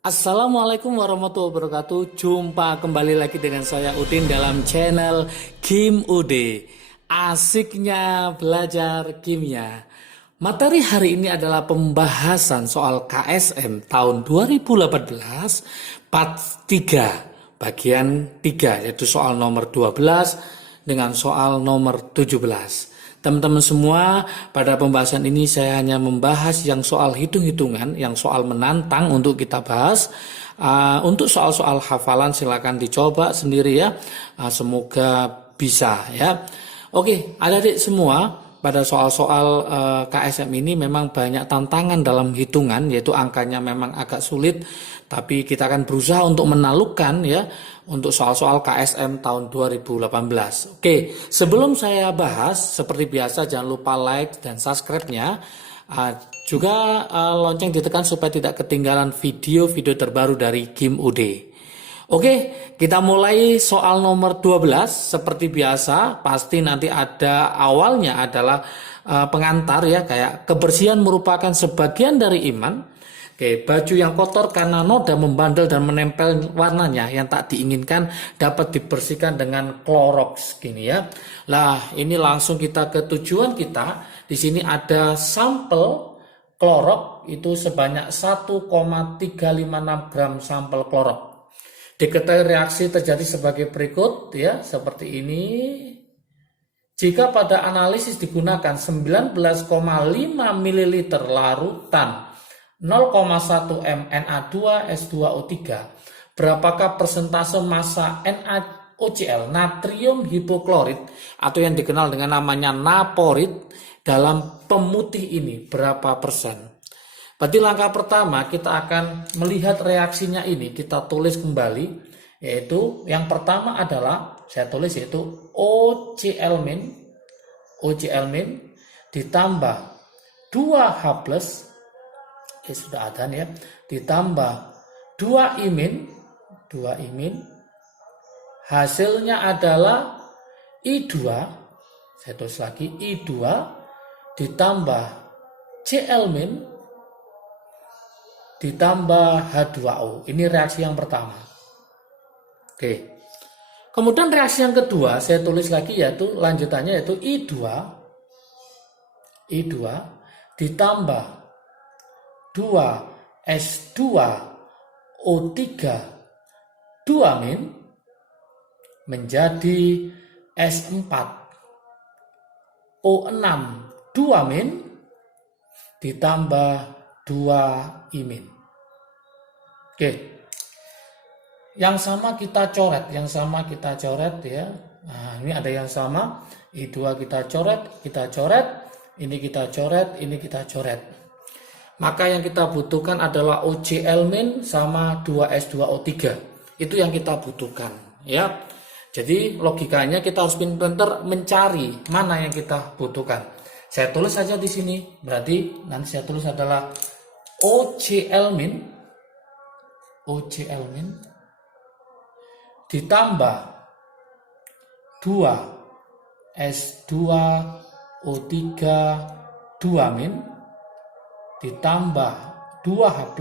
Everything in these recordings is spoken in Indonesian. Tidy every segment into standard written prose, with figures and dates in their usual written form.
Assalamualaikum warahmatullahi wabarakatuh. Jumpa kembali lagi dengan saya Udin dalam channel Kim Ude. Asiknya belajar kimia. Materi hari ini adalah pembahasan soal KSM tahun 2018 part 3 bagian 3, yaitu soal nomor 12 dengan soal nomor 17. Teman-teman semua, pada pembahasan ini saya hanya membahas yang soal hitung-hitungan, yang soal menantang untuk kita bahas. Untuk soal-soal hafalan silakan dicoba sendiri ya. Semoga bisa ya. Oke, adik-adik semua, pada soal-soal KSM ini memang banyak tantangan dalam hitungan, yaitu angkanya memang agak sulit, tapi kita akan berusaha untuk menaklukkan ya untuk soal-soal KSM tahun 2018. Oke, sebelum saya bahas, seperti biasa jangan lupa like dan subscribe-nya. Juga lonceng ditekan supaya tidak ketinggalan video-video terbaru dari Kim Ude. Oke, kita mulai soal nomor 12. Seperti biasa, pasti nanti ada awalnya adalah pengantar ya, kayak kebersihan merupakan sebagian dari iman. Oke, baju yang kotor karena noda membandel dan menempel warnanya yang tak diinginkan dapat dibersihkan dengan Clorox gini ya. Lah, ini langsung kita ke tujuan kita. Di sini ada sampel Clorox itu sebanyak 1,356 gram sampel Clorox. Diketahui reaksi terjadi sebagai berikut ya, seperti ini. Jika pada analisis digunakan 19,5 ml larutan 0,1 m Na2S2O3, berapakah persentase massa NaOCl, natrium hipoklorit, atau yang dikenal dengan namanya naporit, dalam pemutih ini berapa persen? Berarti langkah pertama kita akan melihat reaksinya ini, kita tulis kembali, yaitu yang pertama adalah, saya tulis yaitu OCl- ditambah 2H+, sudah ada nih ya, ditambah 2 imin, hasilnya adalah I2, saya tulis lagi I2 ditambah Cl- ditambah H2O. Ini reaksi yang pertama. Oke. Kemudian reaksi yang kedua saya tulis lagi, yaitu lanjutannya yaitu I2 ditambah 2S2O3 2- menjadi S4O6 2- ditambah 2 imin. Oke. Yang sama kita coret, ya. Nah, ini ada yang sama, I2 kita coret, ini kita coret. Maka yang kita butuhkan adalah OCl- sama 2S2O3. Itu yang kita butuhkan, ya. Jadi logikanya kita harus pintar mencari mana yang kita butuhkan. Saya tulis saja di sini. Berarti nanti saya tulis adalah OCl- ditambah 2S2O3 2- ditambah 2H+,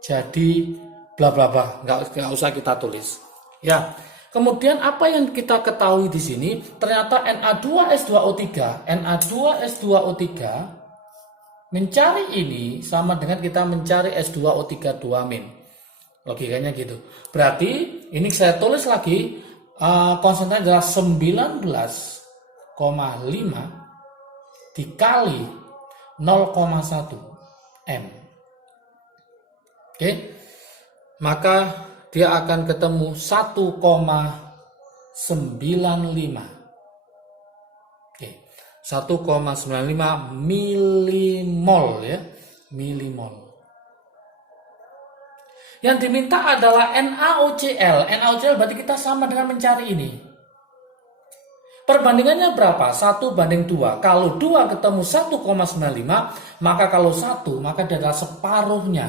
jadi bla bla bla, nggak usah kita tulis ya. Kemudian apa yang kita ketahui di sini, ternyata Na2S2O3 mencari ini sama dengan kita mencari S2O3 2-. Logikanya gitu. Berarti ini saya tulis lagi, konsentrasi adalah 19,5 dikali 0,1 m. Oke. Maka dia akan ketemu 1,95. Oke. 1,95 milimol ya, milimol. Yang diminta adalah NaOCl. NaOCl berarti kita sama dengan mencari ini. Perbandingannya berapa? 1:2. Kalau 2 ketemu 1,95, maka kalau 1, maka dia adalah separuhnya.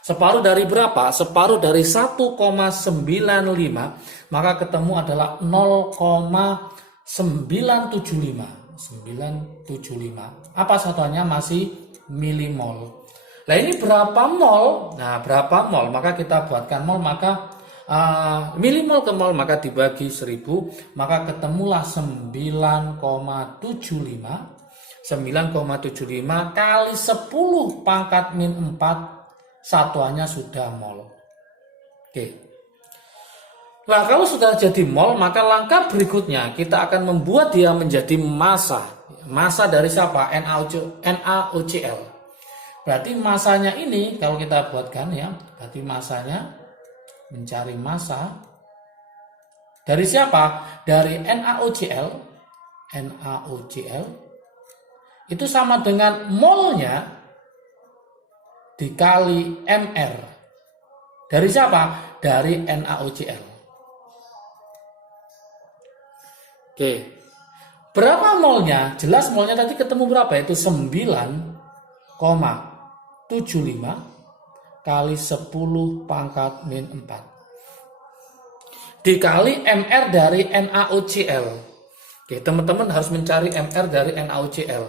Separuh dari berapa? Separuh dari 1,95, maka ketemu adalah 0,975. Apa satuannya? Masih milimol. Nah ini berapa mol? Nah berapa mol? Maka kita buatkan mol, maka milimol ke mol maka dibagi 1000, maka ketemulah 9,75 kali 10 pangkat min 4, satuannya sudah mol. Oke. Nah kalau sudah jadi mol, maka langkah berikutnya kita akan membuat dia menjadi massa. Massa dari siapa? NaOCl. Berarti massanya ini kalau kita buatkan ya, berarti massanya mencari massa dari siapa? Dari NaOCl. NaOCl itu sama dengan molnya dikali Mr. Dari siapa? Dari NaOCl. Oke, berapa molnya? Jelas molnya tadi ketemu berapa? Itu 9,75 kali 10 pangkat min 4 dikali Mr dari NaOCl. Oke, teman-teman harus mencari Mr dari NaOCl.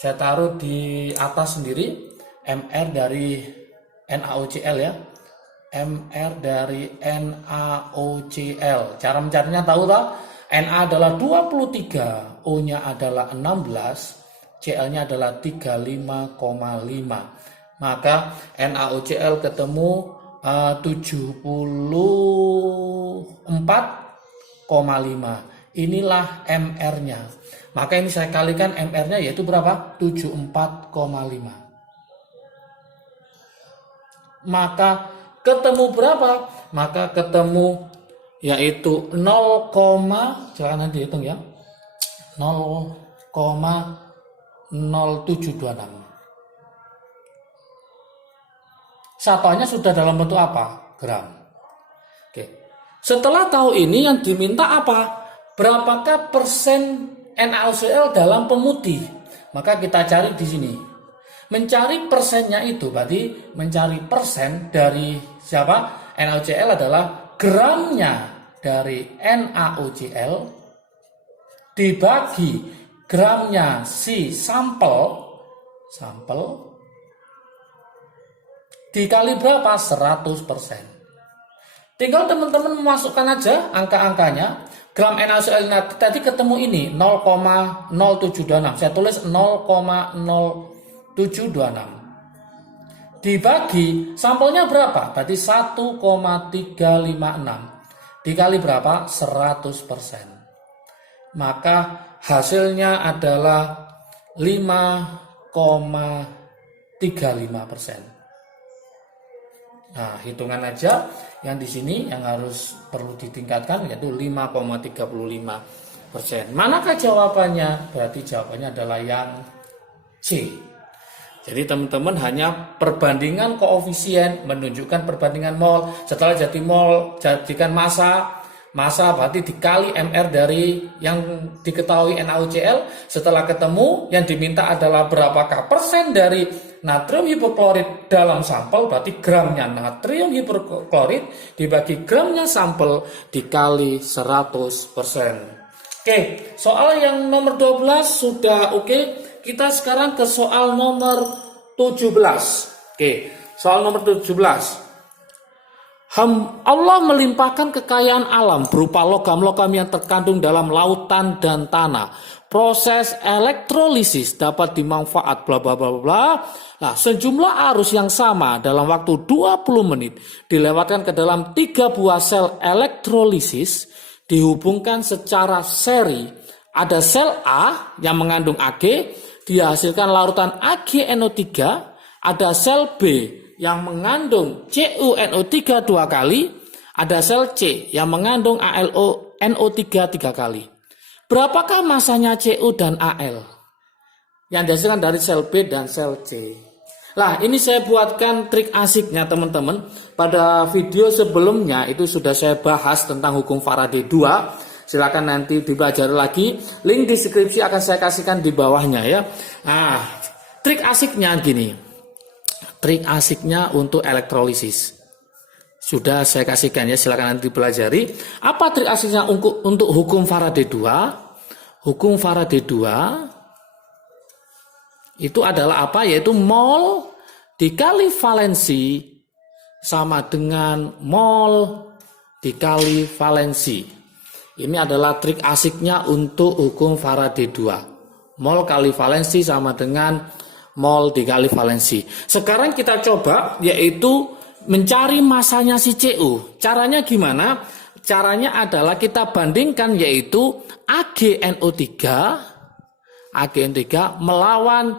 Saya taruh di atas sendiri Mr dari NaOCl ya. Mr dari NaOCl. Cara mencarinya tahu tak? Na adalah 23, O-nya adalah 16, Cl-nya adalah 35,5. Maka NaOCl ketemu 74,5. Inilah Mr-nya. Maka ini saya kalikan Mr-nya yaitu berapa? 74,5. Maka ketemu berapa? Maka ketemu yaitu 0, jangan nanti hitung ya, 0,0726. Satuannya sudah dalam bentuk apa? Gram. Oke. Setelah tahu ini yang diminta apa? Berapakah persen NaOCl dalam pemutih? Maka kita cari di sini. Mencari persennya itu berarti mencari persen dari siapa? NaOCl adalah gramnya dari NaOCl dibagi gramnya si sampel dikali berapa? 100%. Tinggal teman-teman memasukkan aja angka-angkanya. Gram NaOCl tadi ketemu ini 0,0726. Saya tulis 0,0726. Dibagi sampelnya berapa? Berarti 1,356 dikali berapa? 100%. Maka hasilnya adalah 5,35%. Nah, hitungan aja yang di sini yang harus perlu ditingkatkan yaitu 5,35%. Manakah jawabannya? Berarti jawabannya adalah yang C. Jadi teman-teman hanya perbandingan koefisien, menunjukkan perbandingan mol. Setelah jadi mol, jadikan massa berarti dikali Mr dari yang diketahui NaOCl. Setelah ketemu, yang diminta adalah berapakah persen dari natrium hipoklorit dalam sampel, berarti gramnya natrium hipoklorit dibagi gramnya sampel dikali 100%. Oke, soal yang nomor 12 sudah oke. Kita sekarang ke soal nomor 17. Oke, soal nomor 17. Allah melimpahkan kekayaan alam berupa logam-logam yang terkandung dalam lautan dan tanah. Proses elektrolisis dapat dimanfaat bla bla bla bla. Nah, sejumlah arus yang sama dalam waktu 20 menit dilewatkan ke dalam 3 buah sel elektrolisis dihubungkan secara seri. Ada sel A yang mengandung Ag, dihasilkan larutan AgNO3, ada sel B yang mengandung CuNO3 2 kali, ada sel C yang mengandung AlNO3 3 kali. Berapakah masanya Cu dan Al yang dihasilkan dari sel B dan sel C? Nah, ini saya buatkan trik asiknya teman-teman. Pada video sebelumnya itu sudah saya bahas tentang hukum Faraday 2. Silakan nanti dipelajari lagi. Link di deskripsi akan saya kasihkan di bawahnya ya. Nah, trik asiknya gini. Trik asiknya untuk elektrolisis. Sudah saya kasihkan ya, silakan nanti dipelajari. Apa trik asiknya untuk hukum Faraday 2? Hukum Faraday 2 itu adalah apa? Yaitu mol dikali valensi sama dengan mol dikali valensi. Ini adalah trik asiknya untuk hukum Faraday 2. Mol kali valensi sama dengan mol dikali valensi. Sekarang kita coba yaitu mencari masanya si Cu. Caranya gimana? Caranya adalah kita bandingkan yaitu AgNO3 melawan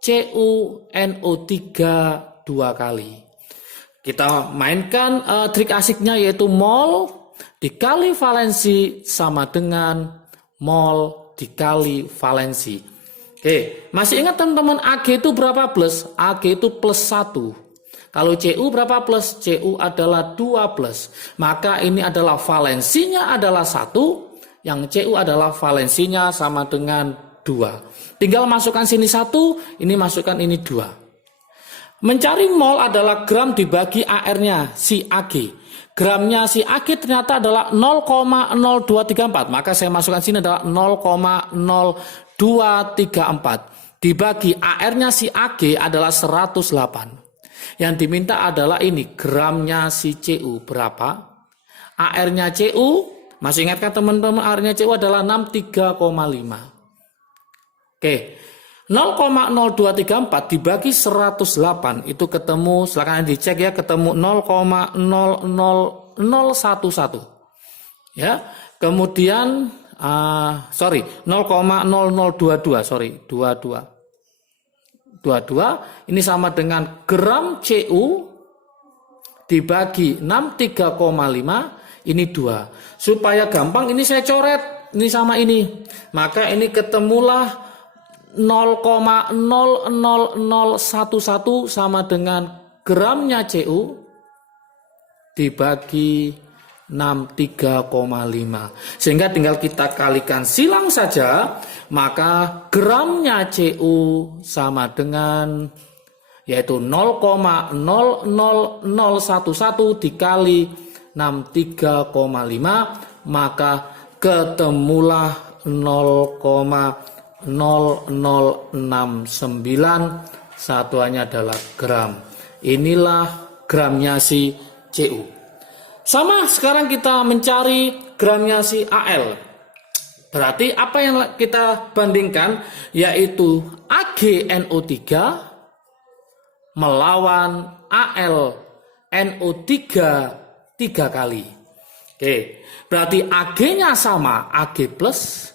CuNO3 dua kali. Kita mainkan trik asiknya yaitu mol dikali valensi sama dengan mol dikali valensi. Oke, masih ingat teman-teman Ag itu berapa plus? Ag itu plus 1. Kalau Cu berapa plus? Cu adalah 2 plus. Maka ini adalah valensinya adalah 1. Yang Cu adalah valensinya sama dengan 2. Tinggal masukkan sini 1. Ini masukkan ini 2. Mencari mol adalah gram dibagi AR-nya si Ag. Gramnya si Ag ternyata adalah 0,0234. Maka saya masukkan sini adalah 0,0234. Dibagi AR-nya si Ag adalah 108. Yang diminta adalah ini gramnya si Cu berapa? AR-nya Cu, masih ingatkah teman-teman AR-nya Cu adalah 63,5. Oke, 0,0234 dibagi 108 itu ketemu, silakan dicek ya, ketemu 0,00011. Ya, kemudian 0,0022 ini sama dengan gram Cu dibagi 63,5 ini 2. Supaya gampang ini saya coret ini sama ini. Maka ini ketemulah 0,00011 sama dengan gramnya Cu dibagi 63,5. Sehingga tinggal kita kalikan silang saja. Maka gramnya Cu sama dengan yaitu 0,00011 dikali 63,5 maka ketemulah 0,0069 satuannya adalah gram. Inilah gramnya si Cu. Sama sekarang kita mencari gramnya si Al. Berarti apa yang kita bandingkan yaitu AgNO3 melawan AlNO3 3 kali. Oke, berarti Ag-nya sama Ag plus,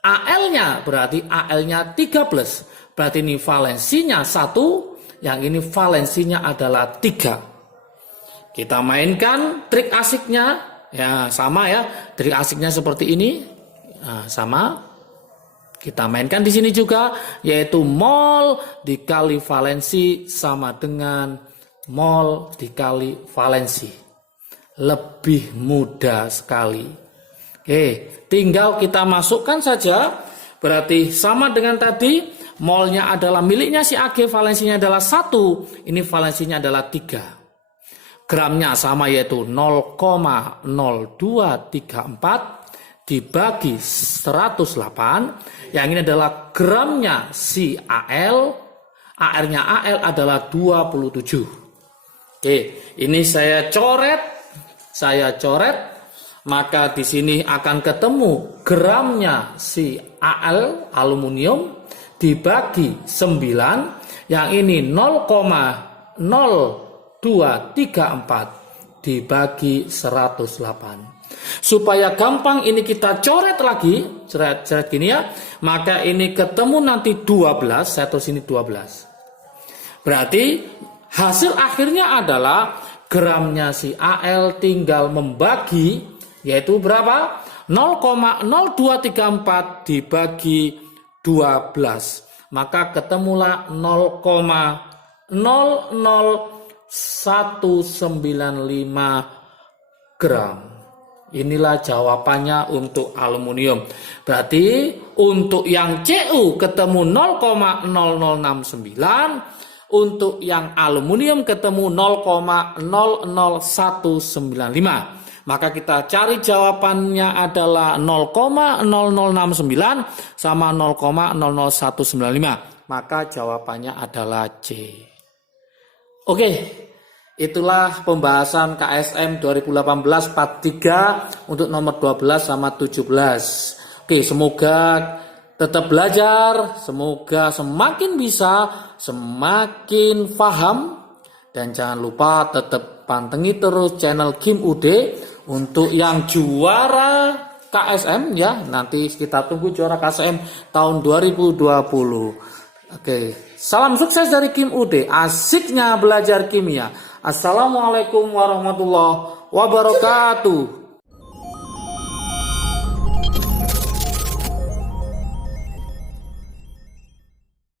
Al-nya berarti Al-nya 3 plus. Berarti ini valensinya 1, yang ini valensinya adalah 3. Kita mainkan trik asiknya, ya sama ya, trik asiknya seperti ini. Nah, sama kita mainkan di sini juga yaitu mol dikali valensi sama dengan mol dikali valensi. Lebih mudah sekali. Oke, tinggal kita masukkan saja. Berarti sama dengan tadi, molnya adalah miliknya si Ag, valensinya adalah 1. Ini valensinya adalah 3. Gramnya sama yaitu 0,0234 dibagi 108. Yang ini adalah gramnya si Al. AR-nya Al adalah 27. Oke, ini saya coret. Maka di sini akan ketemu gramnya si Al aluminium dibagi 9. Yang ini 0,0234 dibagi 108. Supaya gampang ini kita coret lagi, coret gini ya. Maka ini ketemu nanti 12, saya tulis ini 12. Berarti hasil akhirnya adalah gramnya si Al tinggal membagi yaitu berapa? 0,0234 dibagi 12. Maka ketemulah 0,00195 gram. Inilah jawabannya untuk aluminium. Berarti untuk yang Cu ketemu 0,0069, untuk yang aluminium ketemu 0,00195. Maka kita cari jawabannya adalah 0,0069 sama 0,00195. Maka jawabannya adalah C. Oke, itulah pembahasan KSM 2018 part 3 untuk nomor 12 sama 17. Oke, semoga tetap belajar, semoga semakin bisa, semakin paham, dan jangan lupa tetap pantengi terus channel Kim Ude untuk yang juara KSM ya. Nanti kita tunggu juara KSM tahun 2020. Oke, salam sukses dari Kim Ude, asiknya belajar kimia. Assalamualaikum warahmatullahi wabarakatuh.